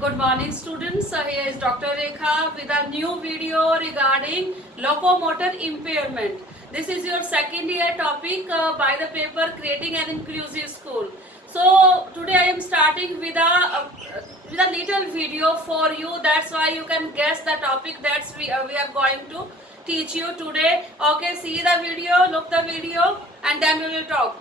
Good morning, students. Here is Dr. Rekha with a new video regarding locomotor impairment. This is your second year topic by the paper Creating an Inclusive School. So today I am starting with a little video for you. That's why you can guess the topic that we are going to teach you today. Okay, see the video, look the video, and then we will talk.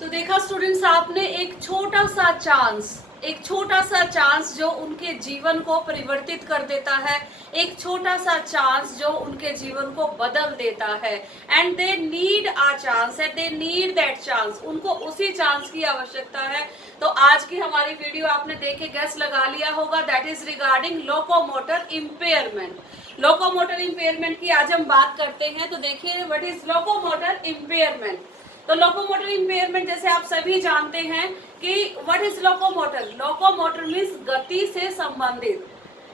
तो देखा students, आपने एक छोटा सा chance जो उनके जीवन को परिवर्तित कर देता है, एक छोटा सा चांस जो उनके जीवन को बदल देता है। And they need a chance and they need that chance, उनको उसी चांस की आवश्यकता है। तो आज की हमारी वीडियो आपने देखे गैस लगा लिया होगा, that is regarding locomotor impairment. Locomotor impairment की आज हम बात करते हैं। तो देखिए, व्हाट इज लोकोमोटर इम्पेयरमेंट। तो लोकोमोटर इम्पेयरमेंट जैसे आप सभी जानते हैं कि what is locomotor. Locomotor means गति से संबंधित।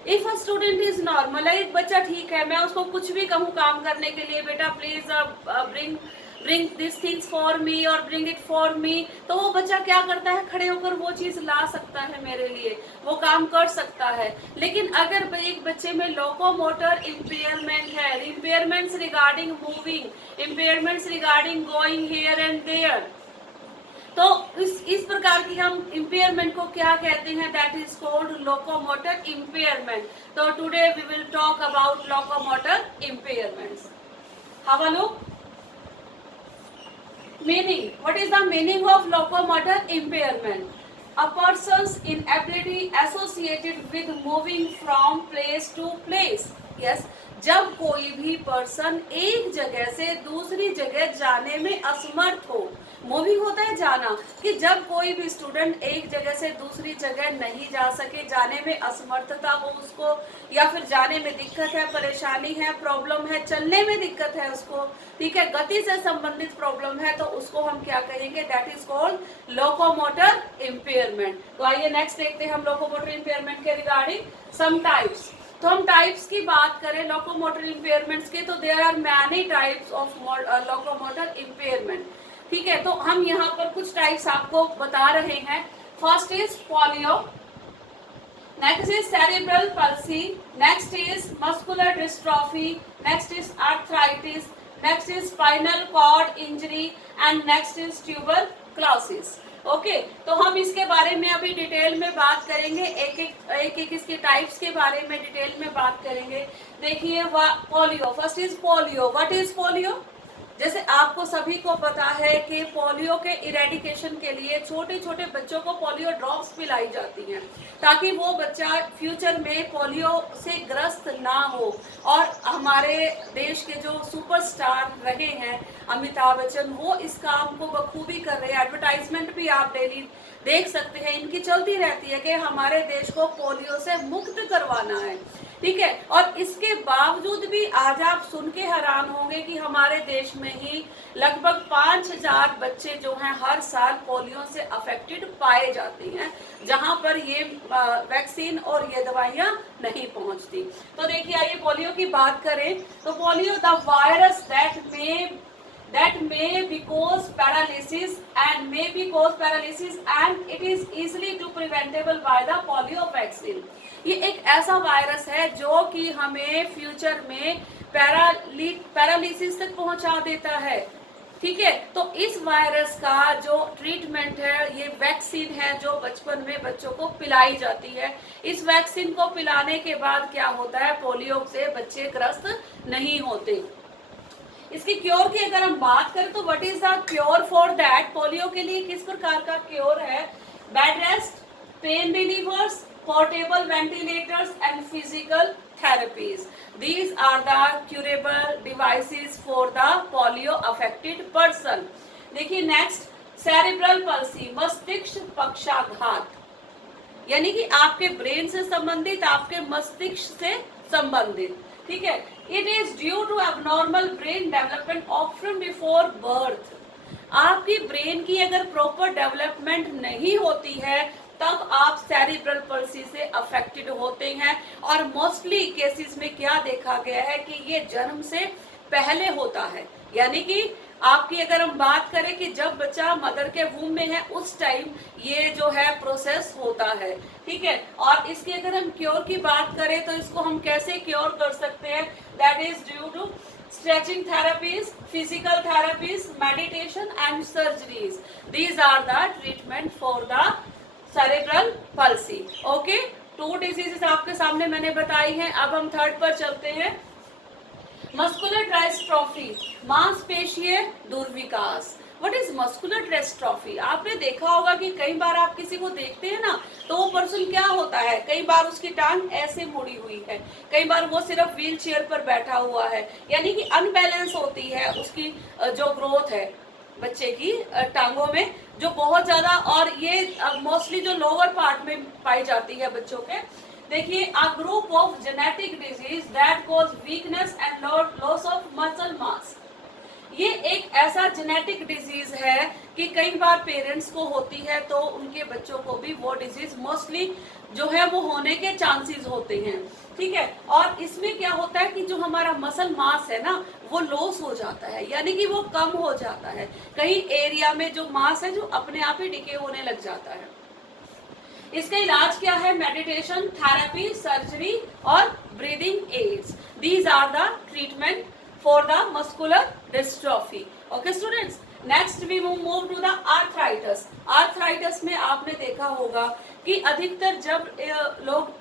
If a student is normal, एक बच्चा ठीक है, मैं उसको कुछ भी कहूँ काम करने के लिए, बेटा please bring this things for me और ब्रिंग इट फॉर मी, तो वो बच्चा क्या करता है, खड़े होकर वो चीज ला सकता है मेरे लिए, वो काम कर सकता है। लेकिन अगर एक बच्चे में लोकोमोटर इम्पेयरमेंट है, impairments regarding moving, impairments regarding going here and there, तो इस प्रकार की हम इम्पेयरमेंट को क्या कहते हैं, that is called locomotor impairment. तो today we will talk about locomotor impairments. How are you? Meaning, what is the meaning of locomotor impairment? A person's inability associated with moving from place to place. Yes, जब कोई भी person एक जगह से दूसरी जगह जाने में असमर्थ हो, मूविंग होता है जाना, कि जब कोई भी स्टूडेंट एक जगह से दूसरी जगह नहीं जा सके, जाने में असमर्थता हो उसको, या फिर जाने में दिक्कत है, परेशानी है, प्रॉब्लम है, चलने में दिक्कत है उसको, ठीक है, गति से संबंधित प्रॉब्लम है, तो उसको हम क्या कहेंगे, that is called locomotor impairment. तो आइए नेक्स्ट देखते हैं हम लोकोमोटर इम्पेयरमेंट के रिगार्डिंग सम टाइप्स। तो हम टाइप्स की बात करें लोकोमोटर इम्पेयरमेंट्स के, तो there are many types of locomotor impairment. ठीक है, तो हम यहाँ पर कुछ टाइप्स आपको बता रहे हैं। First is polio, next is cerebral palsy, next is muscular dystrophy, next is arthritis, next is spinal cord injury and next is tuberculosis। Okay, तो हम इसके बारे में अभी डिटेल में बात करेंगे, एक एक इसके टाइप्स के बारे में डिटेल में बात करेंगे। देखिए polio, first is polio. What is polio? जैसे आपको सभी को पता है कि पोलियो के इरेडिकेशन के लिए छोटे छोटे बच्चों को पोलियो ड्रॉप्स पिलाई जाती हैं, ताकि वो बच्चा फ्यूचर में पोलियो से ग्रस्त ना हो। और हमारे देश के जो सुपरस्टार रहे हैं अमिताभ बच्चन, वो इस काम को बखूबी कर रहे हैं। एडवर्टाइजमेंट भी आप डेली देख सकते हैं, इनकी चलती रहती है कि हमारे देश को पोलियो से मुक्त करवाना है। ठीक है, और इसके बावजूद भी आज आप सुन के हैरान होंगे कि हमारे देश में ही लगभग 5000 बच्चे जो हैं हर साल पोलियो से अफेक्टेड पाए जाते हैं, जहां पर ये वैक्सीन और ये दवाइयां नहीं पहुंचती। तो देखिए, आइए पोलियो की बात करें। तो polio the virus that may be cause paralysis and it is easily to preventable by the polio vaccine। ये एक ऐसा वायरस है जो कि हमें फ्यूचर में पैरालिसिस तक पहुंचा देता है। ठीक है, तो इस वायरस का जो ट्रीटमेंट है, ये वैक्सीन है जो बचपन में बच्चों को पिलाई जाती है। इस वैक्सीन को पिलाने के बाद क्या होता है, पोलियो से बच्चे ग्रस्त नहीं होते। इसकी क्योर की अगर हम बात करें तो what is the cure for that? Polio के लिए किस प्रकार का क्योर है? Bed rest, pen relievers, portable ventilators and physical therapies. These are the curable devices for the polio affected person। देखिए नेक्स्ट, सेरिब्रल पल्सी, मस्तिष्क पक्षाघात, यानी कि आपके ब्रेन से संबंधित, आपके मस्तिष्क से संबंधित। ठीक है, it is due to abnormal brain development often before birth. आपकी ब्रेन की अगर प्रॉपर डेवलपमेंट नहीं होती है तब आप सेरिब्रल पल्सी से अफेक्टेड होते हैं। और मोस्टली केसेस में क्या देखा गया है कि ये जन्म से पहले होता है, यानी कि आपकी अगर हम बात करें कि जब बच्चा मदर के वूम में है उस टाइम ये जो है प्रोसेस होता है। ठीक है, और इसकी अगर हम क्योर की बात करें तो इसको हम कैसे क्योर कर सकते हैं? That is due to stretching therapies, physical therapies, meditation and surgeries. These are the treatment for the cerebral palsy. Okay, 2 diseases आपके सामने मैंने बताई हैं। अब हम थर्ड पर चलते हैं, मस्कुलर डिस्ट्रॉफी, मांसपेशीय दुर्विकास। What is muscular dystrophy? आपने देखा होगा कि कई बार आप किसी को देखते हैं ना, तो वो पर्सन क्या होता है, कई बार उसकी टांग ऐसे मुड़ी हुई है, कई बार वो सिर्फ व्हील चेयर पर बैठा हुआ है, यानी कि अनबैलेंस होती है उसकी जो ग्रोथ है बच्चे की टांगों में, जो बहुत ज्यादा, और ये मोस्टली जो लोअर पार्ट में पाई जाती है बच्चों के। देखिए, a group of genetic disease that cause weakness and loss of muscle mass. ये एक ऐसा जेनेटिक डिजीज है कि कई बार पेरेंट्स को होती है तो उनके बच्चों को भी वो डिजीज मोस्टली जो है वो होने के चांसेस होते हैं। ठीक है, और इसमें क्या होता है कि जो हमारा मसल मास है ना वो लॉस हो जाता है, यानी कि वो कम हो जाता है। कहीं एरिया में जो मास है जो अपने आप ही डिके होने लग जाता है। इसका इलाज क्या है? मेडिटेशन, थेरेपी, सर्जरी और breathing aids. These are the treatment for the muscular dystrophy. Okay students, next we move to the arthritis. Arthritis में आपने देखा होगा कि अधिकतर जब लोग,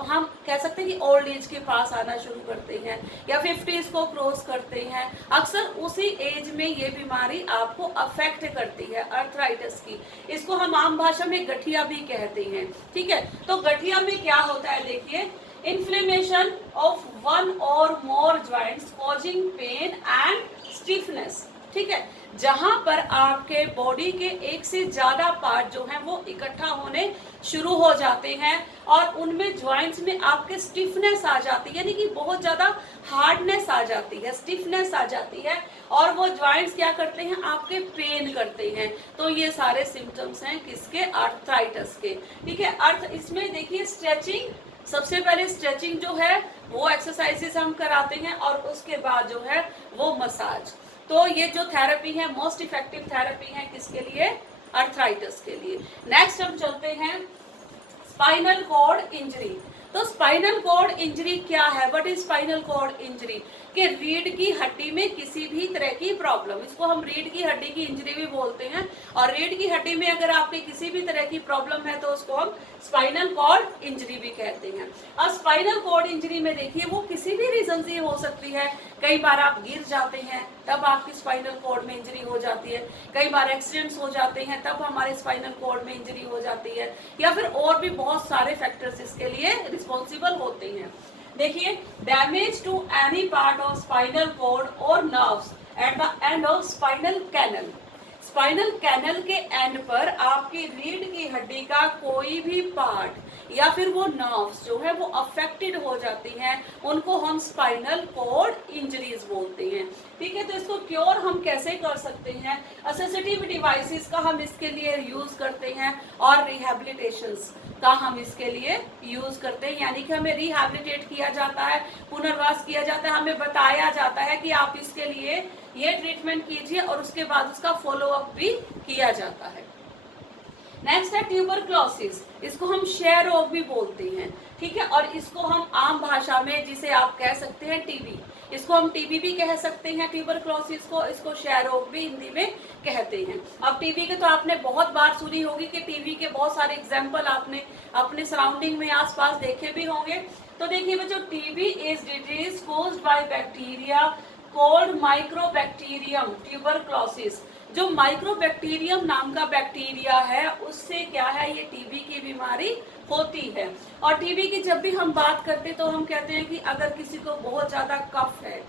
हम कह सकते हैं कि ओल्ड एज के पास आना शुरू करते हैं या 50s को क्रॉस करते हैं, अक्सर उसी एज में ये बीमारी आपको अफेक्ट करती है, अर्थराइटिस की। इसको हम आम भाषा में गठिया भी कहते हैं। ठीक है, तो गठिया में क्या होता है? देखिए, inflammation of one or more joints causing pain and stiffness. ठीक है, जहां पर आपके बॉडी के एक से ज्यादा पार्ट जो हैं वो इकट्ठा होने शुरू हो जाते हैं और उनमें ज्वाइंट्स में आपके स्टिफनेस आ जाती है, यानी कि बहुत ज्यादा हार्डनेस आ जाती है, स्टिफनेस आ जाती है, और वो ज्वाइंट्स क्या करते हैं? आपके पेन करते हैं। तो ये सारे सिम्टम्स हैं किसके? आर्थराइटिस के। ठीक है, इसमें देखिए स्ट्रेचिंग, सबसे पहले स्ट्रेचिंग जो है वो एक्सरसाइजेस हम कराते हैं और उसके बाद जो है वो मसाज। तो ये जो थेरेपी है मोस्ट इफेक्टिव थेरेपी है किसके लिए? अर्थराइटिस के लिए। नेक्स्ट हम चलते हैं स्पाइनल कॉर्ड इंजरी। तो स्पाइनल कॉर्ड इंजरी क्या है? What is spinal cord injury? कि रीढ़ की हड्डी में किसी भी तरह की प्रॉब्लम, इसको हम रीढ़ की हड्डी की इंजरी भी बोलते हैं। और रीढ़ की हड्डी में अगर आपके किसी भी तरह की प्रॉब्लम है तो उसको हम स्पाइनल कॉर्ड इंजरी भी कहते हैं। और स्पाइनल कॉर्ड इंजरी में देखिए वो किसी भी रीजन से हो सकती है। कई बार आप गिर जाते हैं तब आपकी स्पाइनल कॉर्ड में इंजरी हो जाती है, कई बार एक्सीडेंट्स हो जाते हैं तब हमारे स्पाइनल कॉर्ड में इंजरी हो जाती है, या फिर और भी बहुत सारे फैक्टर्स इसके लिए रिस्पॉन्सिबल होते हैं। देखिए, damage to any part of spinal cord or nerves at the end of spinal canal. Spinal canal के एंड पर आपकी रीढ़ की हड्डी का कोई भी पार्ट या फिर वो नर्व्स जो है वो अफेक्टेड हो जाती हैं, उनको हम स्पाइनल कॉर्ड इंजरीज बोलते हैं। ठीक है, तो इसको क्योर हम कैसे कर सकते हैं? असिस्टिव डिवाइसेस का हम इसके लिए यूज करते हैं और रिहैबिलिटेशंस का हम इसके लिए यूज करते हैं, यानी कि हमें रिहैबिलिटेट किया जाता है, पुनर्वास किया जाता है, हमें बताया जाता है कि आप इसके लिए ये ट्रीटमेंट कीजिए और उसके बाद उसका फॉलो अप भी किया जाता है। नेक्स्ट है ट्यूबरक्लोसिस, इसको हम क्षय रोग भी बोलते हैं। ठीक है, और इसको हम आम भाषा में जिसे आप कह सकते हैं टीबी, इसको हम टीबी भी कह सकते हैं ट्यूबरक्लोसिस को, इसको क्षय रोग भी हिंदी में कहते हैं। अब टीबी के तो आपने बहुत बार सुनी होगी कि टीबी के बहुत सारे एग्जाम्पल आपने अपने सराउंडिंग में आसपास देखे भी होंगे। तो देखिए बच्चों, TB is disease caused by bacteria called mycobacterium tuberculosis. जो माइक्रोबैक्टीरियम नाम का बैक्टीरिया है उससे क्या है, ये टीबी की बीमारी होती है। और टीबी की जब भी हम बात करते तो हम कहते हैं कि अगर किसी को बहुत ज्यादा कफ है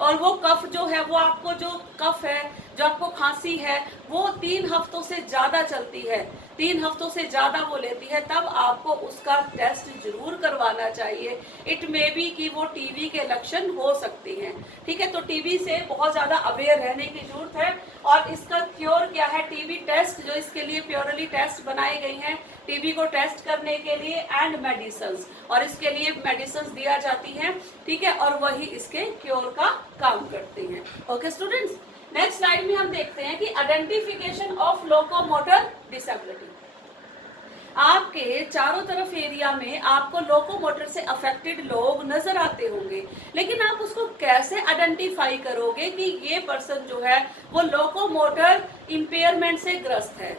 और वो कफ जो है वो आपको जो कफ है, जो आपको खांसी है, वो 3 हफ्तों से ज्यादा चलती है, 3 हफ्तों से ज्यादा वो लेती है, तब आपको उसका टेस्ट जरूर करवाना चाहिए। इट मे बी कि वो टीबी के लक्षण हो सकते हैं। ठीक है, तो टीबी से बहुत ज्यादा अवेयर रहने की जरूरत है। और इसका क्योर क्या है? टीबी टेस्ट, जो इसके लिए प्योरली टेस्ट बनाए गए हैं टीबी को टेस्ट करने के लिए, एंड मेडिसिन, और इसके लिए मेडिसिन दिया जाती है। ठीक है, और वही इसके क्योर का काम करते हैं। ओके स्टूडेंट्स, नेक्स्ट स्लाइड में हम देखते हैं कि आइडेंटिफिकेशन ऑफ लोकोमोटर डिसेबिलिटी। आपके चारों तरफ एरिया में आपको लोकोमोटर से अफेक्टेड लोग नजर आते होंगे, लेकिन आप उसको कैसे आइडेंटिफाई करोगे कि ये पर्सन जो है वो लोकोमोटर इंपेयरमेंट से ग्रस्त है?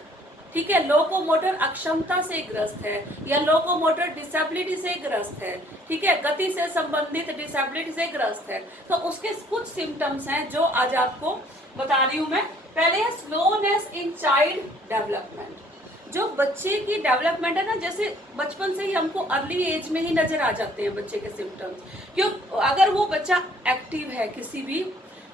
ठीक है, लोकोमोटर अक्षमता से ग्रस्त है या लोकोमोटर डिसेबिलिटी से ग्रस्त है। ठीक है, गति से संबंधित डिसेबिलिटी से ग्रस्त है। तो उसके कुछ सिम्टम्स हैं जो आज आपको बता रही हूं मैं। पहले है स्लोनेस इन चाइल्ड डेवलपमेंट। जो बच्चे की डेवलपमेंट है ना, जैसे बचपन से ही हमको अर्ली एज में ही नजर आ जाते हैं बच्चे के सिम्टम्स। क्यों? अगर वो बच्चा एक्टिव है किसी भी,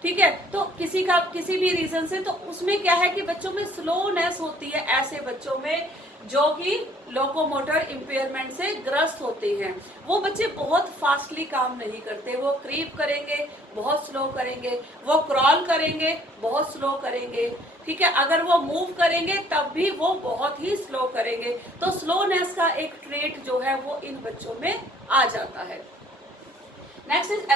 ठीक है, तो किसी भी रीजन से, तो उसमें क्या है कि बच्चों में स्लोनेस होती है, ऐसे बच्चों में जो कि लोकोमोटर इंपेयरमेंट से ग्रस्त होते हैं। वो बच्चे बहुत फास्टली काम नहीं करते, वो क्रीप करेंगे बहुत स्लो करेंगे, वो क्रॉल करेंगे बहुत स्लो करेंगे। ठीक है, अगर वो मूव करेंगे तब भी वो बहुत ही स्लो करेंगे। तो स्लोनेस का एक ट्रेट जो है वो इन बच्चों में आ जाता है। Next is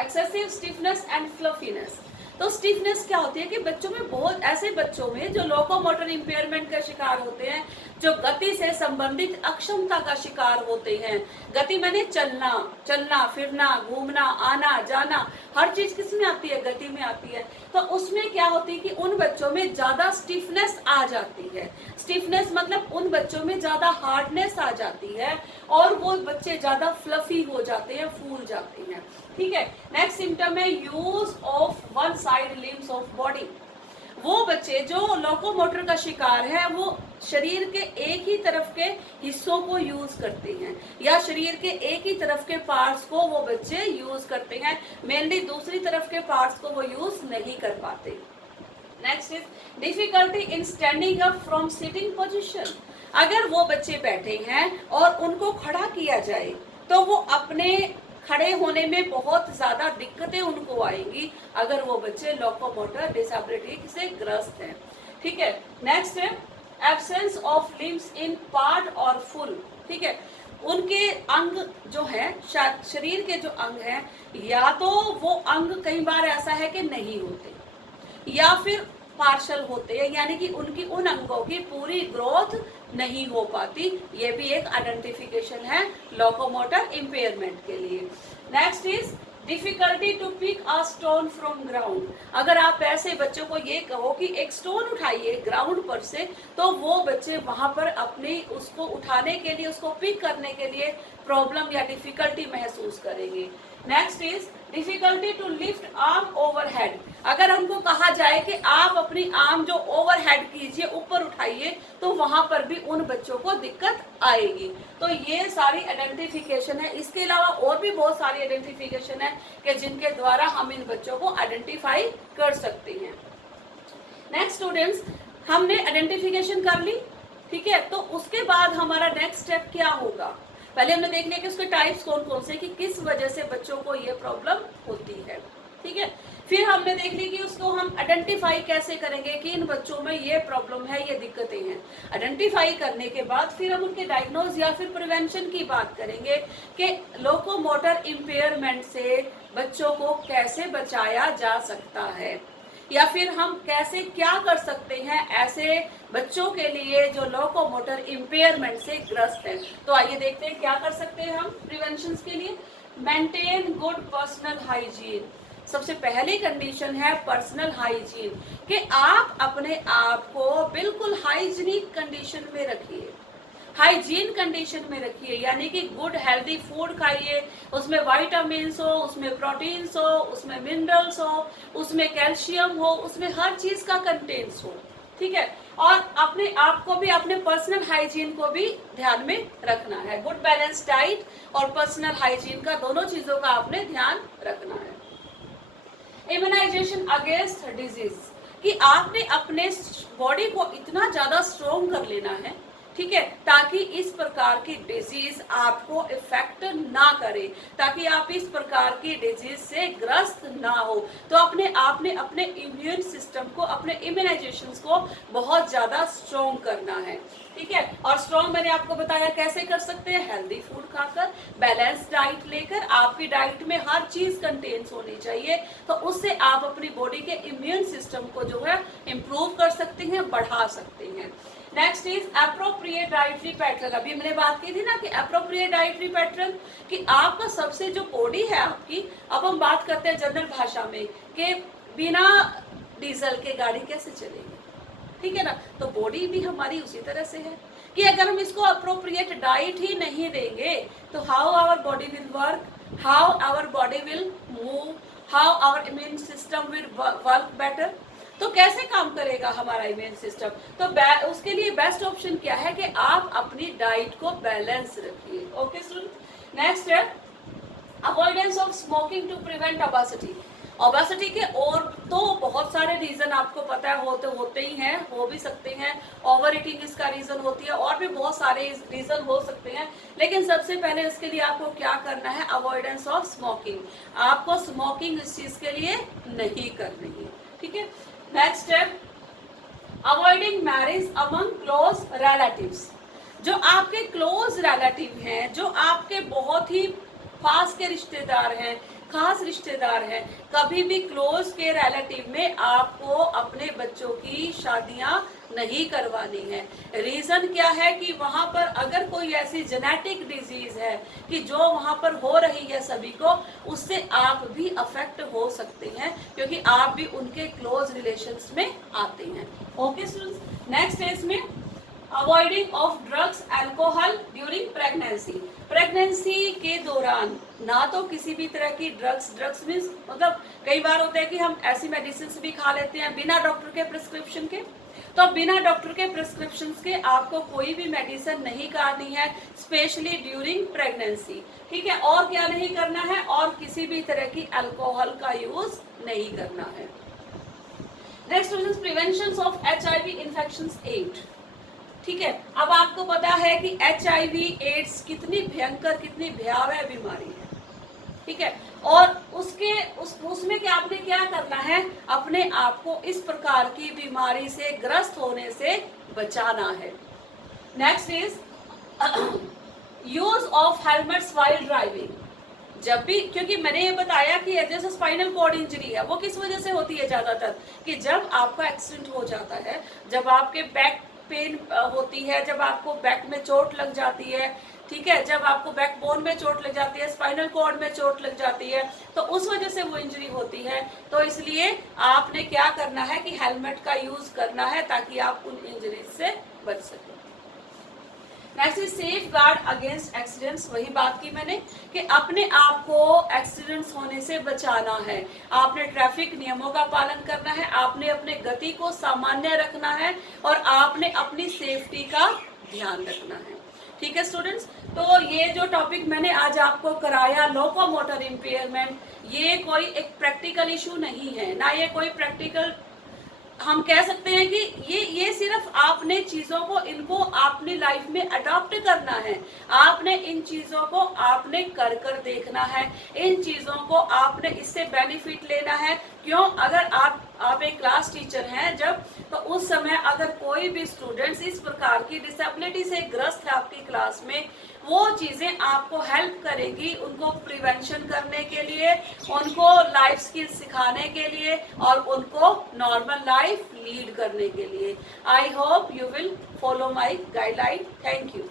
excessive stiffness and fluffiness. तो स्टिफनेस क्या होती है कि बच्चों में, बहुत ऐसे बच्चों में जो लोकोमोटर इंपेयरमेंट का शिकार होते हैं, जो गति से संबंधित अक्षमता का शिकार होते हैं। गति माने चलना फिरना, घूमना, आना जाना, हर चीज किस में आती है? गति में आती है। तो उसमें क्या होती है कि उन बच्चों में ज्यादा स्टिफनेस आ जाती है। स्टिफनेस मतलब उन बच्चों में ज्यादा हार्डनेस आ जाती है और वो बच्चे ज्यादा फ्लफी हो जाते हैं, फूल जाते हैं। ठीक है, नेक्स्ट सिम्टम है use of one side limbs of body. वो बच्चे जो लोकोमोटर का शिकार है वो शरीर के एक ही तरफ के हिस्सों को यूज करते हैं, या शरीर के एक ही तरफ के पार्ट्स को वो बच्चे यूज करते हैं, मेनली दूसरी तरफ के पार्ट्स को वो यूज नहीं कर पाते। Next is difficulty in standing up from sitting position. अगर वो बच्चे बैठे हैं और उनको खड़ा किया जाए तो वो अपने खड़े होने में बहुत ज्यादा दिक्कतें उनको आएंगी अगर वो बच्चे लोकोमोटर डिसेबिलिटी से ग्रस्त हैं। ठीक है, नेक्स्ट है absence of limbs in part और फुल। ठीक है, उनके अंग जो है, शरीर के जो अंग हैं, या तो वो अंग कई बार ऐसा है कि नहीं होते, या फिर पार्शल होते हैं, यानी कि उनकी उन अंगों की पूरी ग्रोथ नहीं हो पाती। ये भी एक आइडेंटिफिकेशन है लोकोमोटर इम्पेयरमेंट के लिए। Next is difficulty to pick a stone from ground. अगर आप ऐसे बच्चों को ये कहो कि एक स्टोन उठाइए ग्राउंड पर से, तो वो बच्चे वहां पर अपनी उसको उठाने के लिए, उसको पिक करने के लिए प्रॉब्लम या डिफिकल्टी महसूस करेंगे। Next is difficulty to lift arm overhead. अगर हमको कहा जाए कि आप अपनी आर्म जो ओवरहेड कीजिए, ऊपर उठाइए, तो वहां पर भी उन बच्चों को दिक्कत आएगी। तो ये सारी आइडेंटिफिकेशन है। इसके अलावा और भी बहुत सारी आइडेंटिफिकेशन है कि जिनके द्वारा हम इन बच्चों को आइडेंटिफाई कर सकते हैं। नेक्स्ट स्टूडेंट्स, हमने आइडेंटिफिकेशन कर ली, ठीक है। तो उसके बाद हमारा नेक्स्ट स्टेप क्या होगा? पहले हमने देख लिया कि उसके टाइप्स कौन कौन से, कि किस वजह से बच्चों को ये प्रॉब्लम होती है, ठीक है। फिर हमने देख ली कि उसको हम आइडेंटिफाई कैसे करेंगे कि इन बच्चों में ये प्रॉब्लम है, ये दिक्कतें हैं। आइडेंटिफाई करने के बाद फिर हम उनके डायग्नोज या फिर प्रिवेंशन की बात करेंगे कि लोकोमोटर इम्पेयरमेंट से बच्चों को कैसे बचाया जा सकता है, या फिर हम कैसे क्या कर सकते हैं ऐसे बच्चों के लिए जो लोकोमोटर इम्पेयरमेंट से ग्रस्त है। तो आइए देखते हैं क्या कर सकते हैं हम प्रिवेंशन के लिए। Maintain good personal hygiene. सबसे पहली कंडीशन है पर्सनल हाइजीन, कि आप अपने आप को बिल्कुल हाइजीनिक कंडीशन में रखिए, हाइजीन कंडीशन में रखिए, यानी कि गुड हेल्दी फूड खाइए, उसमें विटामिन्स हो, उसमें प्रोटीन्स हो, उसमें मिनरल्स हो, उसमें कैल्शियम हो, उसमें हर चीज का कंटेंट्स हो, ठीक है। और अपने आप को भी, अपने पर्सनल हाइजीन को भी ध्यान में रखना है। गुड बैलेंस डाइट और पर्सनल हाइजीन का, दोनों चीजों का आपने ध्यान रखना है। इम्यूनाइजेशन अगेंस्ट डिजीज, कि आपने अपने बॉडी को इतना ज्यादा स्ट्रॉन्ग कर लेना है, ठीक है, ताकि इस प्रकार की डिजीज आपको इफेक्ट ना करे, ताकि आप इस प्रकार की डिजीज से ग्रस्त ना हो। तो आपने अपने इम्यून सिस्टम को, अपने इम्यूनाइजेशन को बहुत ज्यादा स्ट्रॉन्ग करना है, ठीक है। और स्ट्रॉन्ग मैंने आपको बताया कैसे कर सकते हैं, हेल्दी फूड खाकर, बैलेंस डाइट लेकर, आपकी डाइट में हर चीज कंटेन्स होनी चाहिए, तो उससे आप अपनी बॉडी के इम्यून सिस्टम को जो है इम्प्रूव कर सकते हैं, बढ़ा सकते हैं। Next is appropriate dietary pattern. अभी मैंने बात की थी ना कि एप्रोप्रिएट डाइटरी पैटर्न, कि आपका सबसे जो बॉडी है आपकी, अब हम बात करते हैं जनरल भाषा में कि बिना डीजल के गाड़ी कैसे चलेगी, ठीक है ना। तो बॉडी भी हमारी उसी तरह से है कि अगर हम इसको अप्रोप्रिएट डाइट ही नहीं देंगे, तो how our body will work, how our body will move, how our immune system will work better. तो कैसे काम करेगा हमारा इम्यून सिस्टम? तो उसके लिए बेस्ट ऑप्शन क्या है कि आप अपनी डाइट को बैलेंस रखिए। ओके स्टूडेंट, नेक्स्ट है avoidance of smoking to prevent obesity. Obesity के और तो बहुत सारे रीजन आपको पता है होते ही हैं, हो भी सकते हैं, ओवर ईटिंग इसका रीजन होती है, और भी बहुत सारे रीजन हो सकते हैं, लेकिन सबसे पहले इसके लिए आपको क्या करना है, अवॉइडेंस ऑफ स्मोकिंग। आपको स्मोकिंग इस चीज के लिए नहीं करनी है, ठीक है। नेक्स्ट है avoiding marriage among close relatives. जो आपके क्लोज रिलेटिव हैं, जो आपके बहुत ही पास के रिश्तेदार हैं, खास रिश्तेदार हैं, कभी भी क्लोज के रिलेटिव में आपको अपने बच्चों की शादियां नहीं करवानी है। रीजन क्या है कि वहां पर अगर कोई ऐसी जेनेटिक डिजीज है कि जो वहां पर हो रही है सभी को, उससे आप भी अफेक्ट हो सकते हैं, क्योंकि आप भी उनके क्लोज रिलेशंस में आते हैं। ओके स्टूडेंट्स, नेक्स्ट है इसमें avoiding of drugs alcohol during pregnancy. Pregnancy के दौरान ना तो किसी भी तरह की ड्रग्स मीन्स मतलब कई बार होता है कि हम ऐसी मेडिसिन भी खा लेते हैं बिना डॉक्टर के प्रिस्क्रिप्शन के। तो बिना डॉक्टर के प्रिस्क्रिप्शन के आपको कोई भी मेडिसिन नहीं खानी है, स्पेशली ड्यूरिंग प्रेगनेंसी, ठीक है। और क्या नहीं करना है, और किसी भी तरह की अल्कोहल का यूज नहीं करना है। Next prevention of HIV infections 8, ठीक है। अब आपको पता है कि HIV एड्स कितनी भयंकर, कितनी भयावह बीमारी है, ठीक है। और उसमें क्या आपने क्या करना है, अपने आप को इस प्रकार की बीमारी से ग्रस्त होने से बचाना है। Next is use of helmets while driving. जब भी, क्योंकि मैंने ये बताया कि जैसे स्पाइनल कॉर्ड इंजरी है वो किस वजह से होती है ज्यादातर, कि जब आपका एक्सीडेंट हो जाता है, जब आपके बैक पेन होती है, जब आपको बैक में चोट लग जाती है, ठीक है, जब आपको बैक बोन में चोट लग जाती है, स्पाइनल कॉर्ड में चोट लग जाती है, तो उस वजह से वो इंजरी होती है। तो इसलिए आपने क्या करना है कि हेलमेट का यूज करना है ताकि आप उन इंजरीज से बच सकें। Next is safe guard against accidents. वही बात की मैंने कि अपने आप को एक्सीडेंट्स होने से बचाना है। आपने ट्रैफिक नियमों का पालन करना है, आपने अपने गति को सामान्य रखना है और आपने अपनी सेफ्टी का ध्यान रखना है। ठीक है स्टूडेंट्स, तो ये जो टॉपिक मैंने आज आपको कराया लोकोमोटर इम्पेयरमेंट, ये कोई एक प्रैक्टिकल इशू नहीं है, ना ये कोई प्रैक्टिकल, हम कह सकते हैं कि ये सिर्फ आपने चीजों को, इनको अपनी लाइफ में अडॉप्ट करना है। आपने इन चीजों को आपने कर कर देखना है, इन चीजों को आपने इससे बेनिफिट लेना है। क्यों? अगर आप एक क्लास टीचर हैं जब, तो उस समय अगर कोई भी स्टूडेंट्स इस प्रकार की डिसेबिलिटी से ग्रस्त है आपकी क्लास में, वो चीजें आपको हेल्प करेगी उनको प्रिवेंशन करने के लिए, उनको लाइफ स्किल सिखाने के लिए और उनको नॉर्मल लाइफ लीड करने के लिए। I hope you will follow my guideline. Thank you.